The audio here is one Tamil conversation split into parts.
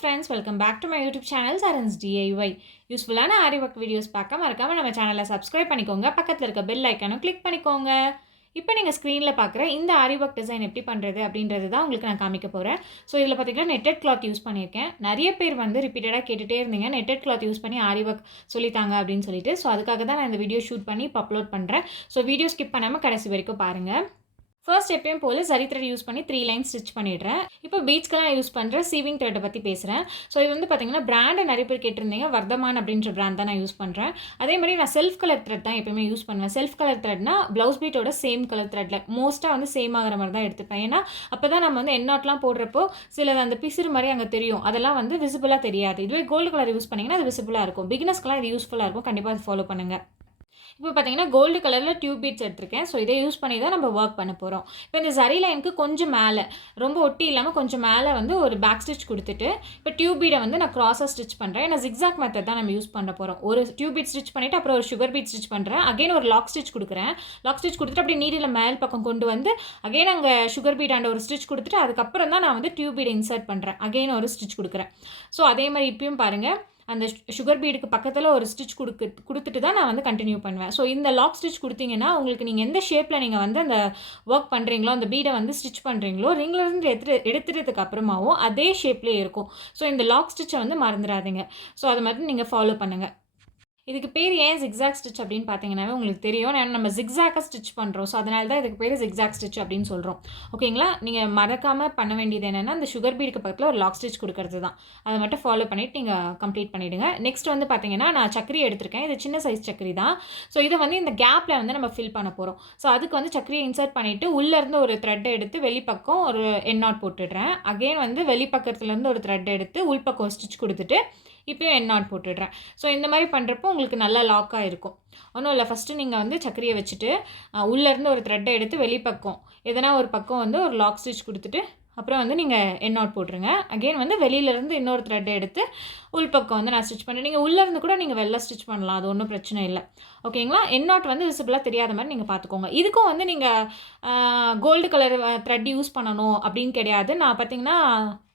friends, welcome back to my YouTube channel Saran's DIY. யூஸ்ஃபுல்லான Aariwork வீடியோஸ் பார்க்க மறக்காம நம்ம சேனலை சப்ஸ்கிரைப் பண்ணிக்கோங்க. பக்கத்தில் இருக்க பெல் ஐக்கானும் கிளிக் பண்ணிக்கோங்க. இப்போ நீங்கள் ஸ்க்ரீனில் பார்க்குற இந்த Aariwork டிசைன் எப்படி பண்ணுறது அப்படின்றது தான் உங்களுக்கு நான் காமிக்க போகிறேன். ஸோ இதில் பார்த்தீங்கன்னா நெட்டட் கிளாத் யூஸ் பண்ணியிருக்கேன். நிறைய பேர் வந்து ரிப்பீட்டடாக கேட்டுகிட்டே இருந்தீங்க நெட்டட் கிளாத் யூஸ் பண்ணி Aariwork சொல்லித்தாங்க அப்படின்னு சொல்லிட்டு. ஸோ அதுக்காக தான் நான் இந்த வீடியோ ஷூட் பண்ணி இப்போ அப்லோட் பண்ணுறேன். ஸோ வீடியோ ஸ்கிப் பண்ணாமல் கடைசி வரைக்கும் பாருங்கள். ஃபர்ஸ்ட் எப்பயும் போல் சரி த்ரெட் யூஸ் பண்ணி 3 லைன் ஸ்டிச் பண்ணிடுறேன். இப்போ பீட்ஸ்க்கெல்லாம் யூஸ் பண்ணுற சீவிங் த்ரெட்டை பற்றி பேசுகிறேன். ஸோ இது வந்து பார்த்தீங்கன்னா பிராண்டை நிறைய பேர் கேட்டிருந்தீங்க. வர்தமான் அப்படின்ற பிராண்ட் தான் நான் யூஸ் பண்ணுறேன். அதே மாதிரி நான் செல்ஃப் கலர் த்ரெட் தான் எப்பயுமே யூஸ் பண்ணுவேன். செல்ஃப் கலர் த்ரெட்னா ப்ளவுஸ் பீட்டோட சேம் கலர் த்ரெட்டில் மோஸ்ட்டாக வந்து சேம் ஆகிற மாதிரி தான் எடுத்துப்பேன். ஏன்னா அப்போ தான் நம்ம வந்து எண்ணாட்லாம் போடுறப்போ சில அந்த பிசுறு மாதிரி அங்கே தெரியும். அதெல்லாம் வந்து விசிபிளாக தெரியாது. இதுவே கோல்டு கலர் யூஸ் பண்ணிங்கன்னா அது விசிபிளாக இருக்கும். பிகினர்ஸ்க்குலாம் இது யூஸ்ஃபுல்லாக இருக்கும். கண்டிப்பாக அது ஃபாலோ பண்ணுங்கள். இப்போ பார்த்தீங்கன்னா கோல்டு கலரில் டியூப் பீட்ஸ் எடுத்திருக்கேன். ஸோ இதை யூஸ் பண்ணி தான் நம்ம ஒர்க் பண்ண போகிறோம். இப்போ இந்த ஜரி லைனுக்கு கொஞ்சம் மேலே ரொம்ப ஒட்டி இல்லாமல் கொஞ்சம் மேலே வந்து ஒரு பேக் ஸ்டிச் கொடுத்துட்டு இப்போ டியூப் பீடை வந்து நான் க்ராஸாக ஸ்டிச் பண்ணுறேன். ஏன்னா ஜிக்ஸாக் மெத்தட் தான் நம்ம யூஸ் பண்ண போகிறோம். ஒரு டியூப் பீட் ஸ்டிச் பண்ணிவிட்டு அப்புறம் ஒரு சுகர் பீட் ஸ்டிச் பண்ணுறேன். அகைன் ஒரு லாக் ஸ்டிச் கொடுக்குறேன். லாக் ஸ்டிச் கொடுத்துட்டு அப்படியே நீடில் மேல் பக்கம் கொண்டு வந்து அகைன் அங்கே சுகர் பீட் ஆண்ட ஒரு ஸ்டிச் கொடுத்துட்டு அதுக்கப்புறம் தான் நான் வந்து டியூப் பீடை இன்சர்ட் பண்ணுறேன். அகைன் ஒரு ஸ்டிச் கொடுக்குறேன். ஸோ அதே மாதிரி இப்பயும் பாருங்கள் அந்த சுகர் பீடுக்கு பக்கத்தில் ஒரு ஸ்டிச் கொடுத்துட்டு தான் நான் வந்து கண்டினியூ பண்ணுவேன். ஸோ இந்த லாக் ஸ்டிச் கொடுத்தீங்கன்னா உங்களுக்கு நீங்கள் எந்த ஷேப்பில் நீங்கள் வந்து அந்த ஒர்க் பண்ணுறீங்களோ அந்த பீடை வந்து ஸ்டிச் பண்ணுறீங்களோ ரிங்லேருந்து எடுத்துறதுக்கு அப்புறமாவும் அதே ஷேப்லேயே இருக்கும். ஸோ இந்த லாக் ஸ்டிச்சை வந்து மறந்துடாதீங்க. ஸோ அதை மட்டும் நீங்கள் ஃபாலோ பண்ணுங்கள். இதுக்கு பேர் ஏன் ஜிக்ஸாக் ஸ்டிச் அப்படின்னு பார்த்தீங்கன்னாவே உங்களுக்கு தெரியும். நம்ம ஜிக்ஸாக்காக ஸ்டிச் பண்ணுறோம். ஸோ அதனால தான் இதுக்கு பேர் ஜிக்ஸாக் ஸ்டிச் அப்படின்னு சொல்கிறோம். ஓகேங்களா? நீங்கள் மறக்காமல் பண்ண வேண்டியது என்னென்னா அந்த சுகர் பீடுக்கு பக்கத்தில் ஒரு லாக் ஸ்டிச் கொடுக்கறது தான். அதை மட்டும் ஃபாலோ பண்ணிவிட்டு நீங்கள் கம்ப்ளீட் பண்ணிவிடுங்க. நெக்ஸ்ட் வந்து பார்த்தீங்கன்னா நான் சக்கரி எடுத்திருக்கேன். இது சின்ன சைஸ் சக்கரி தான். ஸோ இதை வந்து இந்த கேப்பில் வந்து நம்ம ஃபில் பண்ண போகிறோம். ஸோ அதுக்கு வந்து சக்கரியை இன்சர்ட் பண்ணிவிட்டு உள்ளேருந்து ஒரு த்ரெட்டை எடுத்து வெளிப்பக்கம் ஒரு எண்ணாட் போட்டுடுறேன். அகெயின் வந்து வெளிப்பக்கத்துலேருந்து ஒரு த்ரெட் எடுத்து உள்பக்கம் ஸ்டிச் கொடுத்துட்டு இப்போயும் எண்ணாட் போட்டுடுறேன். ஸோ இந்த மாதிரி பண்ணுறப்போ உங்களுக்கு நல்லா லாக்காக இருக்கும். ஒன்றும் இல்லை, ஃபஸ்ட்டு நீங்கள் வந்து சக்கரியை வச்சுட்டு உள்ளேருந்து ஒரு த்ரெட்டை எடுத்து வெளிப்பக்கம் எதனா ஒரு பக்கம் வந்து ஒரு லாக் ஸ்டிச் கொடுத்துட்டு அப்புறம் வந்து நீங்கள் எண்ணாட் போட்டுருங்க. அகெயின் வந்து வெளியிலேருந்து இன்னொரு த்ரெட்டை எடுத்து உள்பக்கம் வந்து நான் ஸ்டிச் பண்ணுறேன். நீங்கள் உள்ளேருந்து கூட நீங்கள் வெளில ஸ்டிச் பண்ணலாம். அது ஒன்றும் பிரச்சனை இல்லை. ஓகேங்களா? எண்ணாட் வந்து விசிபிளாக தெரியாத மாதிரி நீங்கள் பார்த்துக்கோங்க. இதுக்கும் வந்து நீங்கள் கோல்டு கலர் த்ரெட் யூஸ் பண்ணணும் அப்படின்னு கிடையாது. நான் பார்த்தீங்கன்னா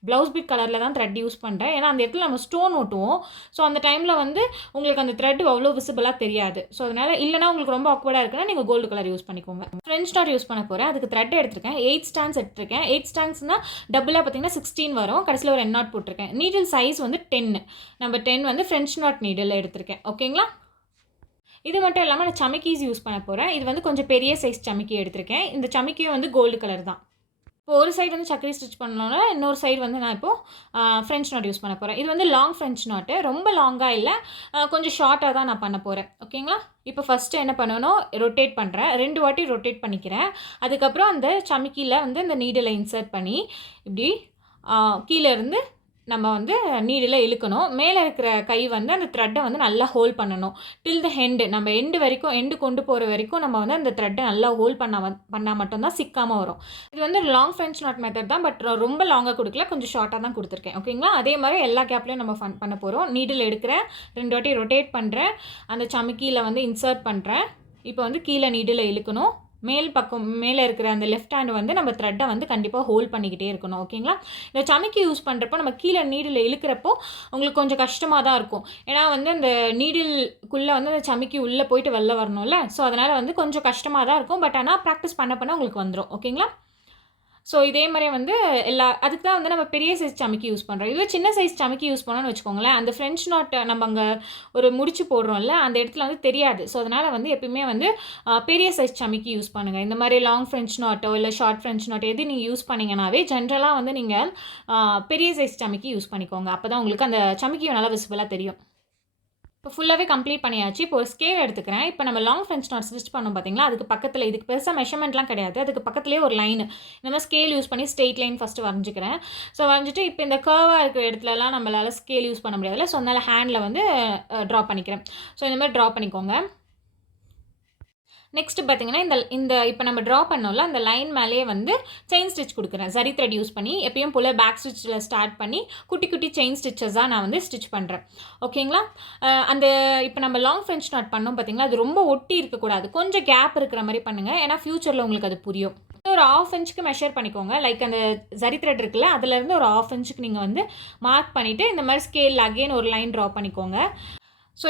ப்ளவுஸ் பீட் கலரில் தான் த்ரெட் யூஸ் பண்ணுறேன். ஏன்னா அந்த இடத்துல நம்ம ஸ்டோன் ஓட்டுவோம். ஸோ அந்த டைமில் வந்து உங்களுக்கு அந்த த்ரெட் அவ்வளோ விசிபிளாக தெரியாது. ஸோ அதனால் இல்லைனா உங்களுக்கு ரொம்ப ஆக்வர்டாக இருக்குன்னா நீங்கள் கோல்டு கலர் யூஸ் பண்ணிக்கோங்க. ஃப்ரெஞ்ச் நாட் யூஸ் பண்ண போகிறேன். அதுக்கு த்ரெட் எடுத்திருக்கேன். 8 ஸ்டாண்ட்ஸ் எடுத்திருக்கேன். 8 ஸ்டாண்ட்ஸ்னால் டபுளாக பார்த்தீங்கன்னா 16 வரும். கடைசியில் ஒரு எண்ணாட் போட்டிருக்கேன். நீடில் சைஸ் வந்து 10. நம்பர் 10 வந்து ஃப்ரெஞ்ச் நாட் நீடில் எடுத்திருக்கேன். ஓகேங்களா? இது மட்டும் இல்லாமல் நான் சமிக்கீஸ் யூஸ் பண்ண போகிறேன். இது வந்து கொஞ்சம் பெரிய சைஸ் சமிக்கி எடுத்திருக்கேன். இந்த சமிக்கியும் வந்து கோல்டு கலர் தான். இப்போ ஒரு சைடு வந்து சக்கரி ஸ்டிச் பண்ணோன்னா இன்னொரு சைடு வந்து நான் இப்போது ஃப்ரெஞ்ச் நாட் யூஸ் பண்ண போகிறேன். இது வந்து லாங் ஃப்ரெஞ்ச் நாட்டு, ரொம்ப லாங்காக இல்லை, கொஞ்சம் ஷார்ட்டாக தான் நான் பண்ண போகிறேன். ஓகேங்களா? இப்போ ஃபஸ்ட்டு என்ன பண்ணணும், ரொட்டேட் பண்ணுறேன். 2 வாட்டி ரொட்டேட் பண்ணிக்கிறேன். அதுக்கப்புறம் அந்த சமிக்கியில் வந்து இந்த நீடில் இன்சர்ட் பண்ணி இப்படி கீழே இருந்து நம்ம வந்து நீடில் இழுக்கணும். மேலே இருக்கிற கை வந்து அந்த த்ரெட்டை வந்து நல்லா ஹோல்ட் பண்ணணும். டில் த ஹெண்டு, நம்ம எண்டு கொண்டு போகிற வரைக்கும் நம்ம வந்து அந்த த்ரெட்டை நல்லா ஹோல்ட் பண்ணால் மட்டும்தான் சிக்காமல் வரும். இது வந்து லாங் ஃப்ரெஞ்ச் நாட் மெத்தட் தான். பட் ரொம்ப லாங்காக கொடுக்கல, கொஞ்சம் ஷார்ட்டாக தான் கொடுத்துருக்கேன். ஓகேங்களா? அதே மாதிரி எல்லா கேப்லையும் நம்ம பண்ண போகிறோம். நீடில் எடுக்கிறேன், 2 வாட்டி ரொட்டேட் பண்ணுறேன், அந்த சமிக்கியில் வந்து இன்சர்ட் பண்ணுறேன். இப்போ வந்து கீழே நீடில் இழுக்கணும். மேல் பக்கம் மேலே இருக்கிற அந்த லெஃப்ட் ஹேண்டு வந்து நம்ம த்ரெட்டை வந்து கண்டிப்பாக ஹோல்ட் பண்ணிக்கிட்டே இருக்கணும். ஓகேங்களா? இந்த சமிக்கி யூஸ் பண்ணுறப்போ நம்ம கீழே நீடில் இழுக்கிறப்போ உங்களுக்கு கொஞ்சம் கஷ்டமாக தான் இருக்கும். ஏன்னா வந்து அந்த நீடில்குள்ளே வந்து அந்த சமிக்கி உள்ளே போயிட்டு வெளில வரணும்ல. ஸோ அதனால் வந்து கொஞ்சம் கஷ்டமாக தான் இருக்கும். பட் ஆனால் ப்ராக்டிஸ் பண்ண உங்களுக்கு வந்துடும். ஓகேங்களா? ஸோ இதே மாதிரி வந்து அதுக்கு தான் வந்து நம்ம பெரிய சைஸ் சமிக்கி யூஸ் பண்ணுறோம். இதுவே சின்ன சைஸ் சமிக்கி யூஸ் பண்ணோன்னு வச்சுக்கோங்களேன், அந்த ஃப்ரெஞ்ச் நாட் நம்ம அங்கே ஒரு முடிச்சு போடுறோம்ல அந்த இடத்துல வந்து தெரியாது. ஸோ அதனால் வந்து எப்பயுமே வந்து பெரிய சைஸ் சமிக்கி யூஸ் பண்ணுங்கள். இந்த மாதிரி லாங் ஃப்ரெஞ்ச் நாட்டோ இல்லை ஷார்ட் ஃப்ரெஞ்ச் நாட் எது நீங்கள் யூஸ் பண்ணிங்கனாவே ஜென்ரலாக வந்து நீங்கள் பெரிய சைஸ் சமிக்கி யூஸ் பண்ணிக்கோங்க. அப்போ தான் உங்களுக்கு அந்த சமிக்கி நல்லா விசிபிளாக தெரியும். இப்போ ஃபுல்லாகவே கம்ப்ளீட் பண்ணியாச்சு. இப்போ ஒரு ஸ்கேல் எடுத்துக்கிறேன். இப்போ நம்ம லாங் ஃப்ரெஞ்ச் நாட் ஸ்டிச் பண்ணோம் பார்த்தீங்களா, அதுக்கு பக்கத்தில் இதுக்கு பெருசாக மெஷர்மெண்ட்லாம் கிடையாது. அதுக்கு பக்கத்துலேயே ஒரு லைன் இந்த மாதிரி ஸ்கேல் யூஸ் பண்ணி ஸ்ட்ரெயிட் லைன் ஃபஸ்ட்டு வரைஞ்சிக்கிறேன். ஸோ வரைஞ்சிட்டு இப்போ இந்த கர்வாக இருக்கிற இடத்துலலாம் நம்மளால் ஸ்கேல் யூஸ் பண்ண முடியாதுல்ல. ஸோ அதனால் ஹேண்டில் வந்து ட்ரா பண்ணிக்கிறேன். ஸோ இந்த மாதிரி ட்ரா பண்ணிக்கோங்க. நெக்ஸ்ட்டு பார்த்தீங்கன்னா இந்த இப்போ நம்ம ட்ரா பண்ணோம்ல அந்த லைன் மேலேயே வந்து செயின் ஸ்டிச் கொடுக்குறேன். சரி த்ரெட் யூஸ் பண்ணி எப்பயும் போல் பேக் ஸ்டிச்சில் ஸ்டார்ட் பண்ணி குட்டி குட்டி செயின் ஸ்டிச்சஸாக நான் வந்து ஸ்டிச் பண்ணுறேன். ஓகேங்களா? அந்த இப்போ நம்ம லாங் ஃப்ரெஞ்ச் நாட் பண்ணோம் பார்த்தீங்களா, அது ரொம்ப ஒட்டி இருக்கக்கூடாது. கொஞ்சம் கேப் இருக்கிற மாதிரி பண்ணுங்கள். ஏன்னா ஃப்யூச்சரில் உங்களுக்கு அது புரியும். ஒரு 1/2 இன்ச்சுக்கு மெஷர் பண்ணிக்கோங்க. லைக் அந்த ஜரி த்ரெட் இருக்குல்ல, அதுலேருந்து ஒரு 1/2 இன்ச்சுக்கு நீங்கள் வந்து மார்க் பண்ணிவிட்டு இந்த மாதிரி ஸ்கேல் அகெயின் ஒரு லைன் ட்ரா பண்ணிக்கோங்க. ஸோ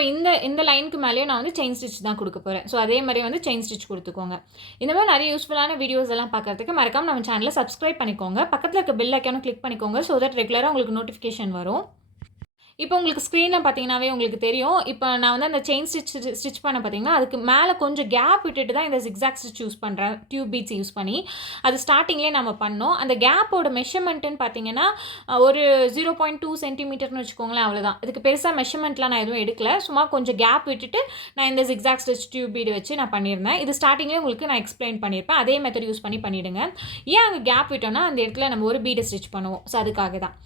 இந்த லைனுக்கு மேலேயும் நான் வந்து செயின் ஸ்டிச் தான் கொடுக்க போகிறேன். ஸோ அதே மாதிரி வந்து செயின் ஸ்டிச் கொடுத்துக்கோங்க. இந்த மாதிரி நிறைய யூஸ்ஃபுல்லான வீடியோஸ் எல்லாம் பார்க்குறதுக்கு மறக்காமல் நம்ம சேனலை சப்ஸ்கிரைப் பண்ணிக்கோங்க. பக்கத்தில் இருக்க பெல் ஐக்கானும் கிளிக் பண்ணிக்கோங்க. ஸோ தட் ரெகுலராக உங்களுக்கு நோட்டிஃபிகேஷன் வரும். இப்போ உங்களுக்கு ஸ்க்ரீனில் பார்த்தீங்கன்னாவே உங்களுக்கு தெரியும். இப்போ நான் வந்து அந்த செயின் ஸ்டிச் பண்ண பார்த்தீங்கன்னா அதுக்கு மேலே கொஞ்சம் கேப் விட்டுட்டு தான் இந்த ஜிக்ஸாக் ஸ்டிச் யூஸ் பண்ணுறேன், டியூப் பீட்ஸ் யூஸ் பண்ணி. அது ஸ்டார்டிங்லேயே நம்ம பண்ணோம். அந்த கேப்போட மெஷர்மெண்ட்டுன்னு பார்த்தீங்கன்னா ஒரு 0.2 சென்டிமீட்டர்னு வச்சுக்கோங்களேன், அவ்வளோதான். இதுக்கு பெருசாக மெஷர்மெண்ட்லாம் நான் எதுவும் எடுக்கல. சும்மா கொஞ்சம் கேப் விட்டுட்டு நான் இந்த ஜிக்ஸாக் ஸ்டிச் டியூப் பீடு வச்சு நான் பண்ணியிருந்தேன். இது ஸ்டார்டிங்லேயே உங்களுக்கு நான் எக்ஸ்பிளைன் பண்ணியிருப்பேன். அதே மெத்தட் யூஸ் பண்ணி பண்ணிவிடுங்க. ஏன் அங்கே கேப் விட்டோன்னா அந்த இடத்துல நம்ம ஒரு பீடை ஸ்டிச் பண்ணுவோம். ஸோ அதுக்காக தான்.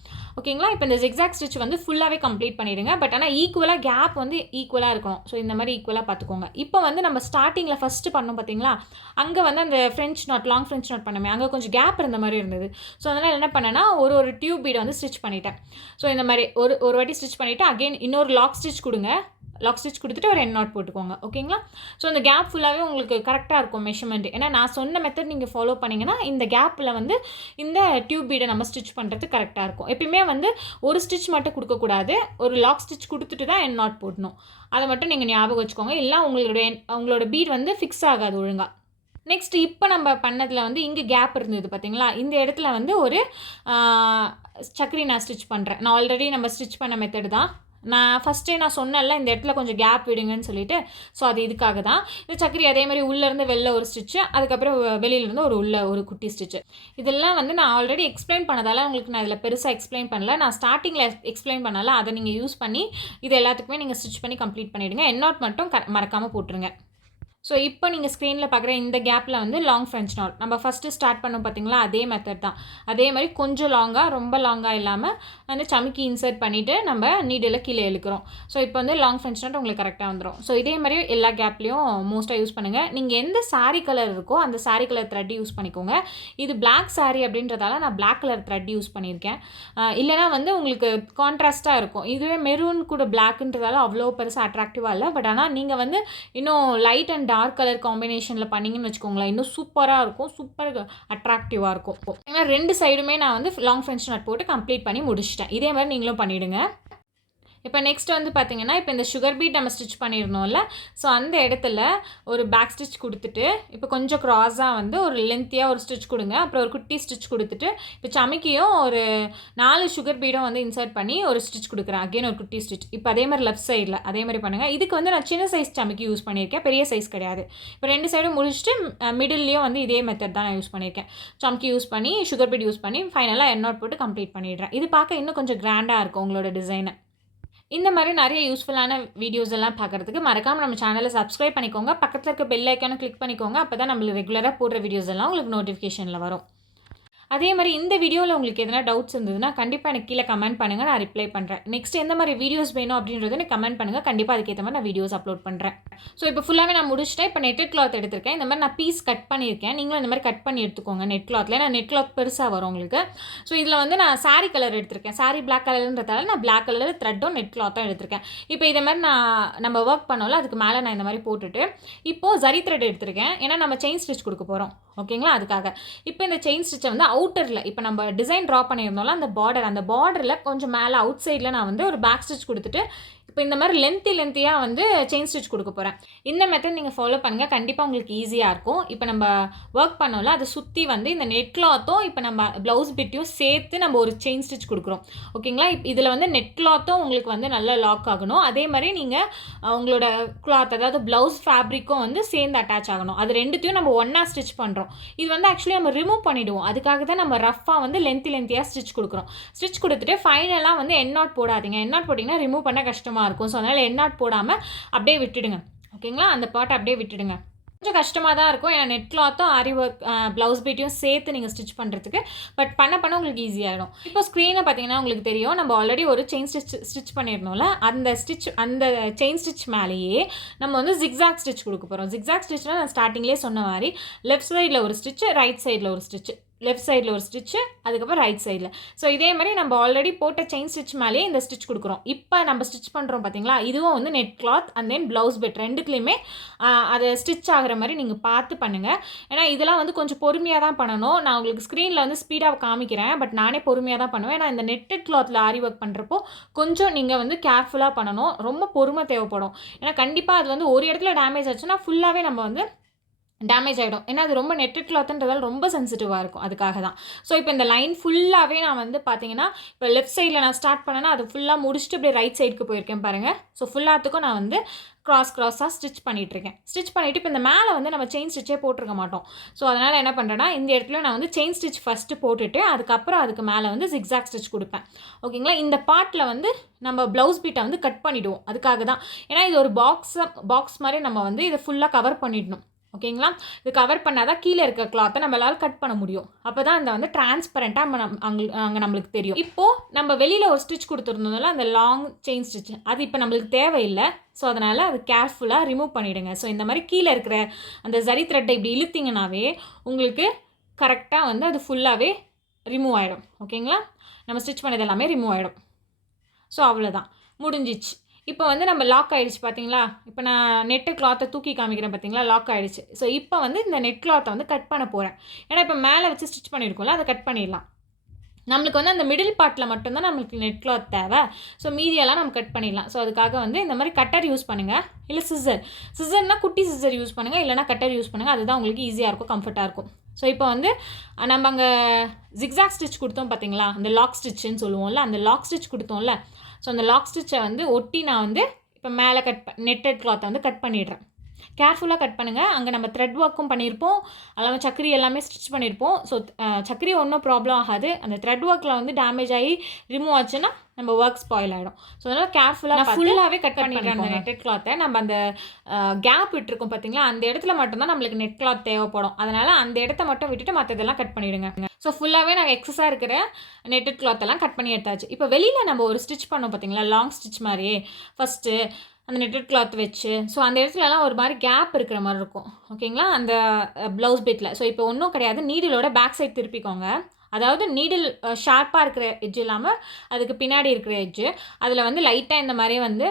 ஓகேங்களா? இப்போ இந்த ஜிக்ஸாக் ஸ்டிச் வந்து ஃபுல்லாகவே கம்ப்ளீட் பண்ணிவிடுங்க. பட் ஆனால் ஈக்குவலாக கேப் வந்து ஈக்குவலாக இருக்கணும். ஸோ இந்த மாதிரி ஈக்குவலாக பார்த்துக்கோங்க. இப்போ வந்து நம்ம ஸ்டார்டிங்கில் ஃபஸ்ட்டு பண்ணோம் பார்த்தீங்களா, அங்கே வந்து அந்த French knot, long French knot பண்ணமே, அங்கே கொஞ்சம் கேப் இருந்த மாதிரி இருந்தது. ஸோ அதனால் என்ன பண்ணேன்னா ஒரு டியூப் பீடை வந்து ஸ்டிச் பண்ணிட்டேன். ஸோ இந்த மாதிரி ஒரு வாட்டி ஸ்டிச் பண்ணிவிட்டு அகெயின் இன்னொரு லாக் ஸ்டிச் கொடுங்க. லாக் ஸ்டிச் கொடுத்துட்டு ஒரு எண்ட் நாட் போட்டுக்கோங்க. ஓகேங்களா? ஸோ இந்த கேப் ஃபுல்லாகவே உங்களுக்கு கரெக்டாக இருக்கும் மெஷர்மெண்ட். ஏன்னா நான் சொன்ன மெத்தட் நீங்கள் ஃபாலோ பண்ணிங்கன்னா இந்த கேப்பில் வந்து இந்த டியூப் பீடை நம்ம ஸ்டிச் பண்ணுறது கரெக்டாக இருக்கும். எப்பயுமே வந்து ஒரு ஸ்டிச் மட்டும் கொடுக்கக்கூடாது. ஒரு லாக் ஸ்டிச் கொடுத்துட்டு தான் எண்ட் நாட் போடணும். அதை மட்டும் நீங்கள் ஞாபகம் வச்சுக்கோங்க. இல்லை உங்களோட பீட் வந்து ஃபிக்ஸ் ஆகாது ஒழுங்காக. நெக்ஸ்ட் இப்போ நம்ம பண்ணதில் வந்து இங்கே கேப் இருந்தது பார்த்தீங்களா, இந்த இடத்துல வந்து ஒரு சக்கரி நான் ஸ்டிச் பண்ணுறேன். நான் ஆல்ரெடி நம்ம ஸ்டிச் பண்ண மெத்தடு தான். நான் ஃபஸ்ட்டே நான் சொன்னேன்ல இந்த இடத்துல கொஞ்சம் கேப் விடுங்கன்னு சொல்லிட்டு. ஸோ அது இதுக்காக தான். இந்த சக்கரி அதே மாதிரி உள்ளேருந்து வெளில ஒரு ஸ்டிச்சு, அதுக்கப்புறம் வெளியிலேருந்து ஒரு குட்டி ஸ்டிச்சு. இதெல்லாம் வந்து நான் ஆல்ரெடி எக்ஸ்பிளைன் பண்ணதால் உங்களுக்கு நான் இதில் பெருசாக எக்ஸ்பிளைன் பண்ணல. நான் ஸ்டார்டிங்கில் எக்ஸ்பிளைன் பண்ணல. அதை நீங்கள் யூஸ் பண்ணி இது எல்லாத்துக்குமே நீங்கள் ஸ்டிச் பண்ணி கம்ப்ளீட் பண்ணிவிடுங்க. எண்ட் நாட் மட்டும் மறக்காமல் போட்டுருங்க. ஸோ இப்போ நீங்கள் ஸ்க்ரீனில் பார்க்குற இந்த கேப்பில் வந்து லாங் ஃப்ரெஞ்ச் நாட் நம்ம ஃபஸ்ட்டு ஸ்டார்ட் பண்ணோம் பார்த்தீங்களா, அதே மெத்தட் தான். அதே மாதிரி கொஞ்சம் லாங்காக, ரொம்ப லாங்காக இல்லாமல் வந்து சமுக்கி இன்சர்ட் பண்ணிவிட்டு நம்ம நீடில் கீழே இழுக்கிறோம். ஸோ இப்போ வந்து லாங் ஃப்ரெஞ்ச் நாட் உங்களுக்கு கரெக்டாக வந்துடும். ஸோ இதே மாதிரி எல்லா கேப்லேயும் மோஸ்ட்டாக யூஸ் பண்ணுங்கள். நீங்கள் எந்த சாரீ கலர் இருக்கோ அந்த சாரீ கலர் த்ரெட் யூஸ் பண்ணிக்கோங்க. இது பிளாக் சாரீ அப்படின்றதால நான் பிளாக் கலர் த்ரெட் யூஸ் பண்ணியிருக்கேன். இல்லைனா வந்து உங்களுக்கு கான்ட்ராஸ்ட்டாக இருக்கும். இதுவே மெரூன் கூட பிளாக்ன்றதால அவ்வளோ பெருசாக அட்ராக்டிவாக இல்லை. பட் ஆனால் நீங்கள் வந்து இன்னும் லைட் அண்ட் டார்க் கலர் காம்பினேஷனில் பண்ணிங்கன்னு வச்சுக்கோங்களேன், இன்னும் சூப்பராக இருக்கும். சூப்பர் அட்ராக்டிவாக இருக்கும். ஏன்னா 2 சைடுமே நான் வந்து லாங் ஃப்ரெஞ்ச் நாட் போட்டு கம்ப்ளீட் பண்ணி முடிச்சிட்டேன். இதே மாதிரி நீங்களும் பண்ணிவிடுங்க. இப்போ நெக்ஸ்ட் வந்து பார்த்தீங்கன்னா, இப்போ இந்த சுகர் பீட் நம்ம ஸ்டிச் பண்ணியிருந்தோம்ல, ஸோ அந்த இடத்துல ஒரு பேக் ஸ்டிச் கொடுத்துட்டு, இப்போ கொஞ்சம் க்ராஸாக வந்து ஒரு லென்த்தியாக ஒரு ஸ்டிச் கொடுங்க. அப்புறம் ஒரு குட்டி ஸ்டிச் கொடுத்துட்டு, இப்போ சமைக்கியும் ஒரு 4 சுகர் பீடும் வந்து இன்சர்ட் பண்ணி ஒரு ஸ்டிச் கொடுக்குறேன். அகெயின் ஒரு குட்டி ஸ்டிச். இப்போ அதே மாதிரி லெஃப்ட் சைடில் அதே மாதிரி பண்ணுங்கள். இதுக்கு வந்து நான் சின்ன சைஸ் சமைக்கி யூஸ் பண்ணியிருக்கேன், பெரிய சைஸ் கிடையாது. இப்போ 2 சைடும் முடிச்சுட்டு மிடில்லையும் வந்து இதே மெத்தட் தான் நான் யூஸ் பண்ணியிருக்கேன். சமைக்கி யூஸ் பண்ணி சுகர் பீட் யூஸ் பண்ணி ஃபைனலாக எண்ட் நாட் போட்டு கம்ப்ளீட் பண்ணிடுறேன். இது பார்க்க இன்னும் கொஞ்சம் கிராண்டாக இருக்கும் உங்களோட டிசைனை. இந்த மாதிரி நிறைய யூஸ்ஃபுல்லான வீடியோஸ் எல்லாம் பார்க்குறதுக்கு மறக்காமல் நம்ம சேனலை சப்ஸ்கிரைப் பண்ணிக்கோங்க. பக்கத்தில் இருக்க பெல் ஐக்கானை கிளிக் பண்ணிக்கோங்க. அப்போ தான் நம்மளுக்கு ரெகுலராக போடுற வீடியோஸ் எல்லாம் உங்களுக்கு நோட்டிஃபிகேஷனில் வரும். அதே மாதிரி இந்த வீடியோவில் உங்களுக்கு எதனா டவுட்ஸ் இருந்ததுன்னா கண்டிப்பாக எனக்கு கீழே கமெண்ட் பண்ணுங்கள், நான் ரிப்ளை பண்ணுறேன். நெக்ஸ்ட் எந்த மாதிரி வீடியோஸ் வேணும் அப்படின்றத எனக்கு கமெண்ட் பண்ணுங்கள். கண்டிப்பாக அதுக்கேற்ற மாதிரி நான் வீடியோஸ் அப்லோட் பண்ணுறேன். ஸோ இப்போ ஃபுல்லாகவே நான் முடிச்சிட்டேன். இப்போ நெட்டட் கிளாத் எடுத்திருக்கேன். இந்த மாதிரி நான் பீஸ் கட் பண்ணியிருக்கேன். நீங்களும் இந்த மாதிரி கட் பண்ணி எடுத்துக்கோங்க நெட் கிளாத்தில். நான் நெட் கிளாத் பெருசாக வரும் உங்களுக்கு. ஸோ இதில் வந்து நான் சாரீ கலர் எடுத்திருக்கேன். சாரீ பிளாக் கலர்ன்றதால நான் பிளாக் கலர் த்ரெட்டும் நெட் கிளாத்தும் எடுத்திருக்கேன். இப்போ இதை மாதிரி நம்ம ஒர்க் பண்ணோம்ல, அதுக்கு மேலே நான் இந்த மாதிரி போட்டுட்டு இப்போது ஜரி த்ரெட் எடுத்திருக்கேன். ஏன்னா நம்ம செயின் ஸ்டிச் கொடுக்க போகிறோம். ஓகேங்களா? அதுக்காக இப்போ இந்த செயின் ஸ்டிச்சை வந்து அவுட்டரில் இப்போ நம்ம டிசைன் ட்ரா பண்ணியிருந்தோம்ல, அந்த பார்டரில் கொஞ்சம் மேலே அவுட் சைடில் நான் வந்து ஒரு பேக் ஸ்டிச் கொடுத்துட்டு இப்போ இந்த மாதிரி லென்த்தியாக வந்து செயின் ஸ்டிச் கொடுக்க போகிறேன். இந்த மெத்தட் நீங்கள் ஃபாலோ பண்ணுங்கள். கண்டிப்பாக உங்களுக்கு ஈஸியாக இருக்கும். இப்போ நம்ம ஒர்க் பண்ணோம்ல, அதை சுற்றி வந்து இந்த நெட் கிளாத்தும் இப்போ நம்ம ப்ளவுஸ் பிட்டையும் சேர்த்து நம்ம ஒரு செயின் ஸ்டிச் கொடுக்குறோம். ஓகேங்களா? இதில் வந்து நெட் கிளாத்தும் உங்களுக்கு வந்து நல்லா லாக் ஆகணும். அதே மாதிரி நீங்கள் உங்களோட கிளாத், அதாவது ப்ளவுஸ் ஃபேப்ரிக்கும் வந்து சேர்ந்து அட்டாச் ஆகணும். அது ரெண்டுத்தையும் நம்ம ஒன்றா ஸ்டிச் பண்ணுறோம். இது வந்து ஆக்சுவலி நம்ம ரிமூவ் பண்ணிவிடுவோம். அதுக்காக தான் நம்ம ரஃபாக வந்து லென்த்தியாக ஸ்டிச் கொடுக்குறோம். ஸ்டிச் கொடுத்துட்டு ஃபைனலாக வந்து எண்ட் நாட் போடாதீங்க. எண்ட் நாட் போட்டிங்கன்னா ரிமூவ் பண்ண கஷ்டமாக இருக்கும். ஸோ அதனால் எண்ட் நாட் போடாமல் அப்படியே விட்டுடுங்க. ஓகேங்களா? அந்த பார்ட்டை அப்படியே விட்டுடுங்க. கொஞ்சம் கஷ்டமாக தான் இருக்கும். ஏன்னா நெட் கிளாத்தும் ஆரி ஒர்க் ப்ளவுஸ் பீட்டையும் சேர்த்து நீங்கள் ஸ்டிச் பண்ணுறதுக்கு. பட் பண்ண உங்களுக்கு ஈஸியாகிடும். இப்போ ஸ்க்ரீனை பார்த்தீங்கன்னா உங்களுக்கு தெரியும், நம்ம ஆல்ரெடி ஒரு செயின் ஸ்டிச் பண்ணியிருந்தோம்ல, அந்த செயின் ஸ்டிச் மேலேயே நம்ம வந்து ஜிக்ஸாக் ஸ்டிச் கொடுக்க போகிறோம். ஜிக்ஸாக் ஸ்டிச்னால் நான் ஸ்டார்டிங்லேயே சொன்ன மாதிரி லெஃப்ட் சைடில் ஒரு ஸ்டிச், ரைட் சைடில் ஒரு ஸ்டிச். லெஃப்ட் சைடில் ஒரு ஸ்டிச்சு, அதுக்கப்புறம் ரைட் சைடில். ஸோ இதே மாதிரி நம்ம ஆல்ரெடி போட்ட செயின் ஸ்டிச் மேலேயே இந்த ஸ்டிச் கொடுக்குறோம். இப்போ நம்ம ஸ்டிச் பண்ணுறோம் பார்த்தீங்களா, இதுவும் வந்து net cloth and then blouse பெட் ரெண்டுக்குலேயுமே அதை ஸ்டிச் ஆகிற மாதிரி நீங்கள் பார்த்து பண்ணுங்கள். ஏன்னா இதெல்லாம் வந்து கொஞ்சம் பொறுமையாக தான் பண்ணணும். நான் உங்களுக்கு ஸ்க்ரீனில் வந்து ஸ்பீடாக காமிக்கிறேன், பட் நானே பொறுமையாக தான் பண்ணுவேன். ஏன்னா இந்த நெட்டட் கிளாத்தில் ஆரி ஒர்க் பண்ணுறப்போ கொஞ்சம் நீங்கள் வந்து கேர்ஃபுல்லாக பண்ணணும், ரொம்ப பொறுமை தேவைப்படும். ஏன்னா கண்டிப்பாக அது வந்து ஒரு இடத்துல டேமேஜ் ஆச்சுன்னா ஃபுல்லாகவே நம்ம வந்து டேமேஜ் ஆகிடும். ஏன்னா அது ரொம்ப நெட்டட் கிளாத்ன்றதால ரொம்ப சென்சிட்டிவாக இருக்கும், அதுக்காக தான். ஸோ இப்போ இந்த லைன் ஃபுல்லாகவே நான் வந்து பார்த்தீங்கன்னா, இப்போ லெஃப்ட் சைடில் நான் ஸ்டார்ட் பண்ணேன்னா அது ஃபுல்லாக முடிச்சுட்டு அப்படியே ரைட் சைடுக்கு போயிருக்கேன் பாருங்கள். ஸோ ஃபுல்லாத்துக்கும் நான் வந்து க்ராஸாக ஸ்டிச் பண்ணிகிட்ருக்கேன். ஸ்டிச் பண்ணிவிட்டு இப்போ இந்த மேலே வந்து நம்ம செயின் ஸ்டிச்சே போட்டிருக்க மாட்டோம். ஸோ அதனால் என்ன பண்ணுறேன்னா, இந்த இடத்துல நான் வந்து செயின் ஸ்டிச் ஃபஸ்ட்டு போட்டுட்டு அதுக்கப்புறம் அதுக்கு மேலே வந்து ஜிக்ஸாக் ஸ்டிச் கொடுப்பேன். ஓகேங்களா. இந்த பார்ட்டில் வந்து நம்ம ப்ளவுஸ் பீட்டை வந்து கட் பண்ணிவிடுவோம், அதுக்காக தான். ஏன்னா இது ஒரு பாக்ஸ் மாதிரி நம்ம வந்து இதை ஃபுல்லாக கவர் பண்ணிடணும். ஓகேங்களா. இது கவர் பண்ணால் தான் கீழே இருக்க கிளாத்தை நம்மளால் கட் பண்ண முடியும். அப்போ தான் அந்த வந்து டிரான்ஸ்பரண்ட்டாக அங்கே நம்மளுக்கு தெரியும். இப்போது நம்ம வெளியில் ஒரு ஸ்டிச் கொடுத்துருந்தோம்ல, அந்த லாங் செயின் ஸ்டிச், அது இப்போ நம்மளுக்கு தேவையில்லை. ஸோ அதனால் அது கேர்ஃபுல்லாக ரிமூவ் பண்ணிவிடுங்க. ஸோ இந்த மாதிரி கீழே இருக்கிற அந்த ஜரி த்ரெட்டை இப்படி இழுத்திங்கனாவே உங்களுக்கு கரெக்டாக வந்து அது ஃபுல்லாகவே ரிமூவ் ஆகிடும். ஓகேங்களா. நம்ம ஸ்டிச் பண்ணது எல்லாமே ரிமூவ் ஆகிடும். ஸோ அவ்வளோதான், முடிஞ்சிச்சு. இப்போ வந்து நம்ம லாக் ஆகிடுச்சு பார்த்தீங்களா. இப்போ நான் நெட்டு கிளாத்தை தூக்கி காமிக்கிறேன் பார்த்தீங்களா, லாக் ஆகிடுச்சு. ஸோ இப்போ வந்து இந்த நெட் கிளாத்தை வந்து கட் பண்ண போகிறேன். ஏன்னா இப்போ மேலே வச்சு ஸ்டிச் பண்ணியிருக்கோம்ல, அதை கட் பண்ணிடலாம். நம்மளுக்கு வந்து அந்த மிடில் பார்ட்டில் மட்டும்தான் நம்மளுக்கு நெட் கிளாத் தேவை. ஸோ மீதியெல்லாம் நம்ம கட் பண்ணிடலாம். ஸோ அதுக்காக வந்து இந்த மாதிரி கட்டர் யூஸ் பண்ணுங்கள், இல்லை சிசர்னால் குட்டி சிசர் யூஸ் பண்ணுங்கள், இல்லைனா கட்டர் யூஸ் பண்ணுங்கள். அதுதான் உங்களுக்கு ஈஸியாக இருக்கும், கம்ஃபர்ட்டாக இருக்கும். ஸோ இப்போ வந்து நம்ம அங்கே ஜிக்ஸாக் ஸ்டிச் கொடுத்தோம் பார்த்தீங்களா, அந்த லாக் ஸ்டிச்சுன்னு சொல்லுவோம்ல, அந்த லாக் ஸ்டிச் கொடுத்தோம்ல. ஸோ அந்த லாக் ஸ்டிச்சை வந்து ஒட்டி நான் வந்து இப்போ மேலே நெட்டட் கிளாத்தை வந்து கட் பண்ணிடுறேன். கேர்ஃபுல்லாக கட் பண்ணுங்கள். அங்கே நம்ம த்ரெட் ஒர்க்கும் பண்ணியிருப்போம், அல்லாமல் சக்கரி எல்லாமே ஸ்டிச் பண்ணியிருப்போம். ஸோ சக்கரி ஒன்றும் ப்ராப்ளம் ஆகாது. அந்த த்ரெட் ஒர்க்கில் வந்து டேமேஜ் ஆகி ரிமூவ் ஆச்சுன்னா நம்ம ஒர்க் ஸ்பாயில் ஆகிடும். ஸோ அதனால் கேர்ஃபுல்லாக ஃபுல்லாகவே கட் பண்ணிடுறேன். அந்த நெட்டட் கிளாத்தை நம்ம அந்த கேப் விட்டுருக்கோம் பார்த்தீங்களா, அந்த இடத்துல மட்டும்தான் நம்மளுக்கு நெட் கிளாத் தேவைப்படும். அதனால் அந்த இடத்த மட்டும் விட்டுட்டு மற்றதெல்லாம் கட் பண்ணிவிடுங்க. ஸோ ஃபுல்லாகவே நாங்கள் எக்ஸஸாக இருக்கிற நெட்டட் கிளாத்தெல்லாம் கட் பண்ணி எடுத்தாச்சு. இப்போ வெளியில் நம்ம ஒரு ஸ்டிச் பண்ணோம் பார்த்தீங்களா, லாங் ஸ்டிச் மாதிரியே ஃபஸ்ட்டு அந்த நெட்டட் கிளாத் வச்சு. ஸோ அந்த இடத்துலலாம் ஒரு மாதிரி கேப் இருக்கிற மாதிரி இருக்கும். ஓகேங்களா, அந்த ப்ளவுஸ் பிட்டில். ஸோ இப்போ ஒன்றும் கிடையாது, நீடிலோட பேக் சைட் திருப்பிக்கோங்க. அதாவது நீடில் ஷார்ப்பாக இருக்கிற எட்ஜ் இல்லாமல் அதுக்கு பின்னாடி இருக்கிற எட்ஜு, அதில் வந்து லைட்டாக இந்த மாதிரி வந்து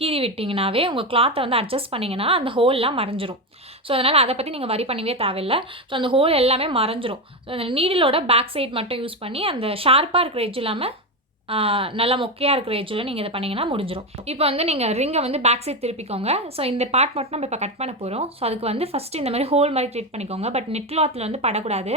கீறி விட்டிங்கனாவே உங்கள் கிளாத்தை வந்து அட்ஜஸ்ட் பண்ணிங்கன்னா அந்த ஹோல்லாம் மறைஞ்சிரும். ஸோ அதனால் அதை பற்றி நீங்கள் வரி பண்ணவே தேவையில்லை. ஸோ அந்த ஹோல் எல்லாமே மறைஞ்சிரும். ஸோ அந்த நீடிலோட பேக் சைட் மட்டும் யூஸ் பண்ணி அந்த ஷார்ப்பாக இருக்கிற எட்ஜ் இல்லாமல் நல்லா மொக்கையாக இருக்கிற எட்ஜில் நீங்கள் இதை பண்ணிங்கன்னா முடிஞ்சிடும். இப்போ வந்து நீங்கள் ரிங்கை வந்து பேக் சைட் திருப்பிக்கோங்க. ஸோ இந்த பார்ட் மட்டும் நம்ம இப்போ கட் பண்ண போகிறோம். ஸோ அதுக்கு வந்து ஃபஸ்ட்டு இந்த மாதிரி ஹோல் மாதிரி க்ரியேட் பண்ணிக்கோங்க. பட் நெட் கிளாத்தில் வந்து படக்கூடாது.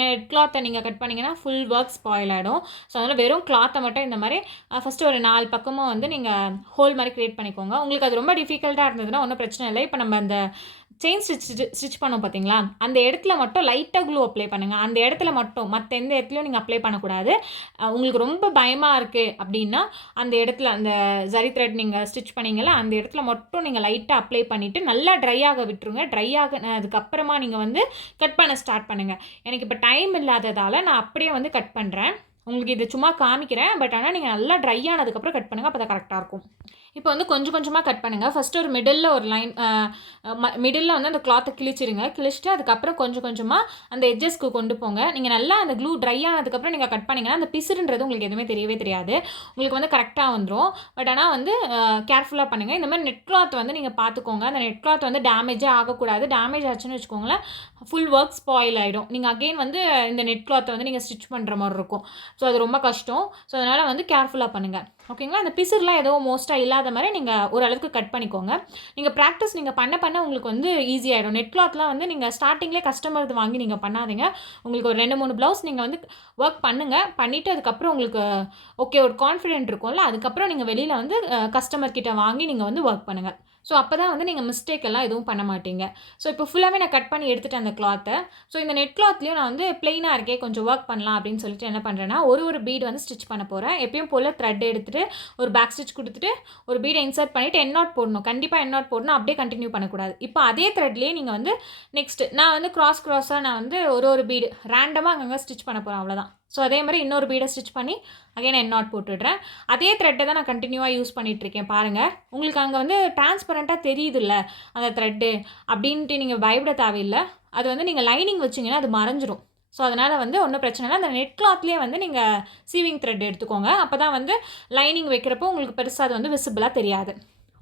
நெட் கிளாத்தை நீங்கள் கட் பண்ணிங்கன்னா ஃபுல் ஒர்க் ஸ்பாயில் ஆகிடும். ஸோ அதனால் வெறும் கிளாத்தை மட்டும் இந்த மாதிரி ஃபஸ்ட்டு ஒரு 4 பக்கமும் வந்து நீங்கள் ஹோல் மாதிரி க்ரியேட் பண்ணிக்கோங்க. உங்களுக்கு அது ரொம்ப டிஃபிகல்ட்டாக இருந்ததுன்னா ஒன்றும் பிரச்சனை இல்லை. இப்போ நம்ம அந்த செயின் ஸ்டிச் பண்ணோம் பார்த்தீங்களா, அந்த இடத்துல மட்டும் லைட்டாக க்ளூ அப்ளை பண்ணுங்கள். அந்த இடத்துல மட்டும், மற்ற எந்த இடத்துலையும் நீங்கள் அப்ளை பண்ணக்கூடாது. உங்களுக்கு ரொம்ப பயமாக இருக்குது அப்படின்னா அந்த இடத்துல அந்த ஜரி த்ரெட் நீங்கள் ஸ்டிச் பண்ணிங்களா, அந்த இடத்துல மட்டும் நீங்கள் லைட்டாக அப்ளை பண்ணிவிட்டு நல்லா ட்ரை ஆக விட்டுருங்க. ட்ரை அதுக்கப்புறமா நீங்கள் வந்து கட் பண்ண ஸ்டார்ட் பண்ணுங்கள். எனக்கு இப்போ டைம் இல்லாததால் நான் அப்படியே வந்து கட் பண்ணுறேன். உங்களுக்கு இது சும்மா காமிக்கிறேன். பட் ஆனால் நீங்கள் நல்லா ட்ரை ஆனதுக்கப்புறம் கட் பண்ணுங்கள், அப்போ தான் கரெக்டாக இருக்கும். இப்போ வந்து கொஞ்சம் கொஞ்சமாக கட் பண்ணுங்கள். ஃபஸ்ட்டு ஒரு மிடில் ஒரு லைன் மிடில் வந்து அந்த கிளாத்தை கிழிச்சிட்டு அதுக்கப்புறம் கொஞ்சம் கொஞ்சமாக அந்த எட்ஜஸ்க்கு கொண்டு போங்க. நீங்கள் நல்லா அந்த க்ளூ ட்ரை ஆனதுக்கப்புறம் நீங்கள் கட் பண்ணிங்கன்னா அந்த பிசுறுன்றது உங்களுக்கு எதுவுமே தெரியவே தெரியாது. உங்களுக்கு வந்து கரெக்டாக வந்துடும். பட் ஆனால் வந்து கேர்ஃபுல்லாக பண்ணுங்கள். இந்த மாதிரி நெட் கிளாத் வந்து நீங்கள் பார்த்துக்கோங்க. அந்த நெட் கிளாத் வந்து டேமேஜே ஆகக்கூடாது. டேமேஜ் ஆச்சுன்னு வச்சுக்கோங்களேன், ஃபுல் ஒர்க் ஸ்பாயில் ஆகிடும். நீங்கள் அகெயின் வந்து இந்த நெட் கிளாத்தை வந்து நீங்கள் ஸ்டிச் பண்ணுற மாதிரி இருக்கும். ஸோ அது ரொம்ப கஷ்டம். ஸோ அதனால் வந்து கேர்ஃபுல்லாக பண்ணுங்கள். ஓகேங்களா. அந்த பிசுறுலாம் ஏதோ மோஸ்ட்டாக இல்லாத மாதிரி நீங்கள் ஓரளவுக்கு கட் பண்ணிக்கோங்க. நீங்கள் ப்ராக்டிஸ் நீங்கள் பண்ண உங்களுக்கு வந்து ஈஸியாகிடும். நெட் கிளாத்லாம் வந்து நீங்கள் ஸ்டார்டிங்லேயே கஸ்டமர் வாங்கி நீங்கள் பண்ணாதீங்க. உங்களுக்கு ஒரு 2-3 ப்ளவுஸ் நீங்கள் வந்து ஒர்க் பண்ணிவிட்டு அதுக்கப்புறம் உங்களுக்கு ஓகே ஒரு கான்ஃபிடென்ட் இருக்கும்ல, அதுக்கப்புறம் நீங்கள் வெளியில் வந்து கஸ்டமர் கிட்ட வாங்கி நீங்கள் வந்து ஒர்க் பண்ணுங்கள். ஸோ அப்போ தான் வந்து நீங்கள் மிஸ்டேக் எல்லாம் எதுவும் பண்ண மாட்டீங்க. ஸோ இப்போ ஃபுல்லாகவே நான் கட் பண்ணி எடுத்துகிட்டேன் அந்த கிளாத்தை. ஸோ இந்த நெட் கிளாத்லேயும் நான் வந்து பிளெயினாக இருக்கே கொஞ்சம் ஒர்க் பண்ணலாம் அப்படின்னு சொல்லிட்டு என்ன பண்ணுறேன்னா, ஒரு பீட் வந்து ஸ்டிச் பண்ண போகிறேன். எப்பயும் போல் த்ரெட் எடுத்துகிட்டு ஒரு பேக் ஸ்டிச் கொடுத்துட்டு ஒரு பீடை இன்சர்ட் பண்ணிவிட்டு எண்ட் நாட் போடணும். கண்டிப்பாக எண்ட் நாட் போடணும், அப்படியே கண்டினியூ பண்ணக்கூடாது. இப்போ அதே த்ரெட்லேயே நீங்கள் வந்து நெக்ஸ்ட்டு நான் வந்து க்ராஸாக நான் வந்து ஒரு பீடு ரேண்டமாக அங்கங்கே ஸ்டிச் பண்ண போகிறேன், அவ்வளோதான். ஸோ அதே மாதிரி இன்னொரு பீடை ஸ்டிச் பண்ணி அகைன் எண்ட் நாட் போட்டுடுறேன். அதே த்ரெட்டை தான் நான் கண்டினியூவாக யூஸ் பண்ணிகிட்ருக்கேன். பாருங்கள், உங்களுக்கு அங்கே வந்து டிரான்ஸ்பரண்ட்டாக தெரியுதுல்ல அந்த த்ரெட்டு அப்படின்ட்டு நீங்கள் பயப்பட தேவையில்லை. அது வந்து நீங்கள் லைனிங் வச்சிங்கன்னா அது மறைஞ்சிரும். ஸோ அதனால் வந்து ஒன்றும் பிரச்சனை இல்லை. அந்த நெட் கிளாத்லேயே வந்து நீங்கள் சீவிங் த்ரெட் எடுத்துக்கோங்க. அப்போ தான் வந்து லைனிங் வைக்கிறப்போ உங்களுக்கு பெருசாக அது வந்து விசிபிளாக தெரியாது.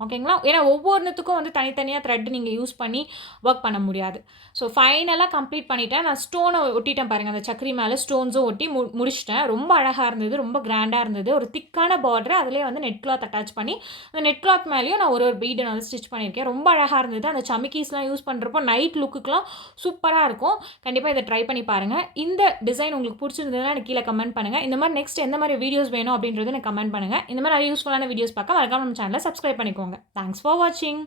ஓகேங்களா? ஏன்னா ஒவ்வொன்றுத்துக்கும் வந்து தனித்தனியாக த்ரெட் நீங்கள் யூஸ் பண்ணி ஒர்க் பண்ண முடியாது. ஸோ ஃபைனலாக கம்ப்ளீட் பண்ணிவிட்டேன். நான் ஸ்டோனை ஒட்டிட்டேன் பாருங்கள். அந்த சக்கரி மேலே ஸ்டோன்ஸும் ஒட்டி முடிச்சிட்டேன். ரொம்ப அழகாக இருந்தது, ரொம்ப கிராண்டாக இருந்தது. ஒரு திக்கான பார்டர், அதிலே வந்து நெட் கிளாத் அட்டாச் பண்ணி அந்த நெட் கிளாத் மேலேயும் நான் ஒரு பீடை நான் வந்து ஸ்டிச் பண்ணியிருக்கேன். ரொம்ப அழகாக இருந்தது. அந்த சமிக்கீஸ்லாம் யூஸ் பண்ணுறப்போ நைட் லுக்குக்கெலாம் சூப்பராக இருக்கும். கண்டிப்பாக இதை ட்ரை பண்ணி பாருங்கள். இந்த டிசைன் உங்களுக்கு பிடிச்சிருந்ததுன்னா எனக்கு கீழே கமெண்ட் பண்ணுங்கள். இந்த மாதிரி நெக்ஸ்ட் எந்த மாதிரி வீடியோஸ் வேணும் அப்படின்றத எனக்கு கமெண்ட் பண்ணுங்கள். இந்த மாதிரி நிறைய யூஸ்ஃபுல்லான வீடியோஸ் பார்க்க மறக்காம நம்ம சேனலை சப்ஸ்கிரைப் பண்ணிக்கோங்க. Thanks for watching.